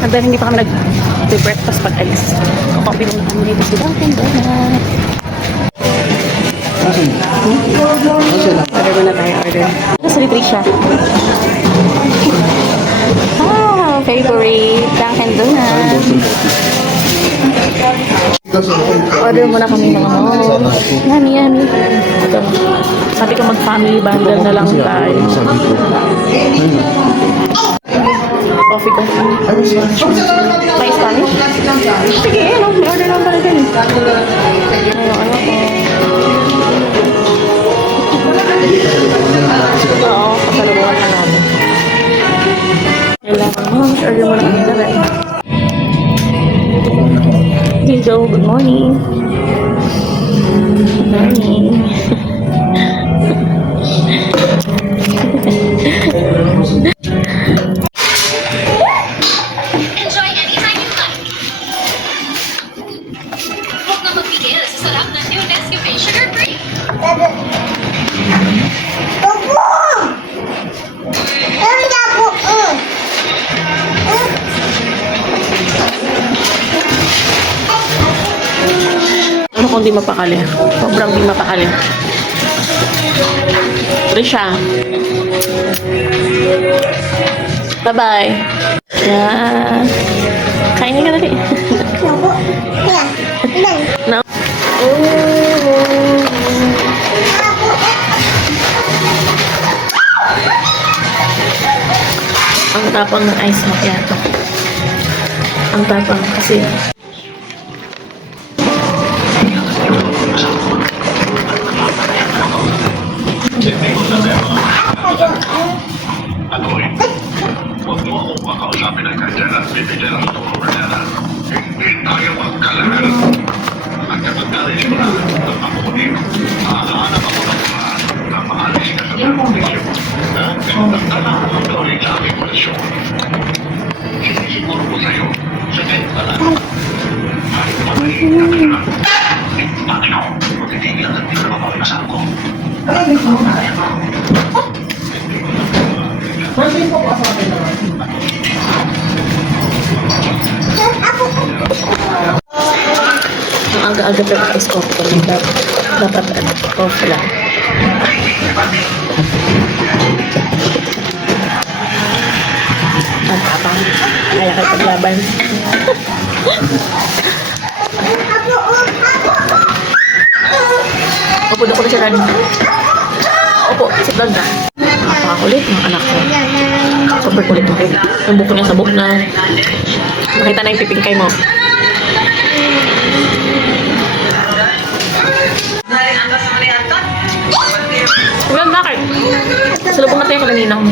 And then, hindi pa kami nag-breakfast pag-alis. Kakopi muna kami dito sa Dunkin' Donuts. Order muna tayo, order. Ito sa Patricia. Ah, favorite Dunkin' Donuts. Order muna kami ng ano. Yummy, yummy. Ito. Sabi ko mag-family bundle na lang tayo. Coffee ko. May Spanish? Sige, ano? May order lang pala dyan. Oo, kapalubuhan na natin. Kailangan mo. Order mo na kami na rin. Hello, good morning. Good morning. Enjoy anytime you like. Huwag na magpigil sa sarap ng new Nescafe Sugar Free. Ano kung di mapakali? Sobrang di mapakali. Trisha. Bye-bye. Yeah. Kainin ka dali. No? Ang tapang ng ice macchiato. Ang tapang kasi Huwag mo akong makausapin ng kanya at bibigyan ang tulong. Hindi tayo magkalagal. At kapag narinig mo na ang makunin, hahanap ako ng paraan na maalis ka sa permisyon. Ganun ang tanong ang gawin sa aming koalisyon. Sinisiguro ko sa'yo, sa kahit paraan, kahit mamahin na ka na, bakit ako magtitigil at di ka mapapasal ko? ang aga-aga pero ice coffee ko lang dapat coffee lang. Ang tapang kaya kayo paglaban. Upo na ko na siya rin. Opo, sit down na. Napakakulit ng anak ko. Super kulit mo. Yung buko niya sabog na. Nakita na yung pipingkay mo. Hanggang bakit? Salubong natin yung kaninang mo.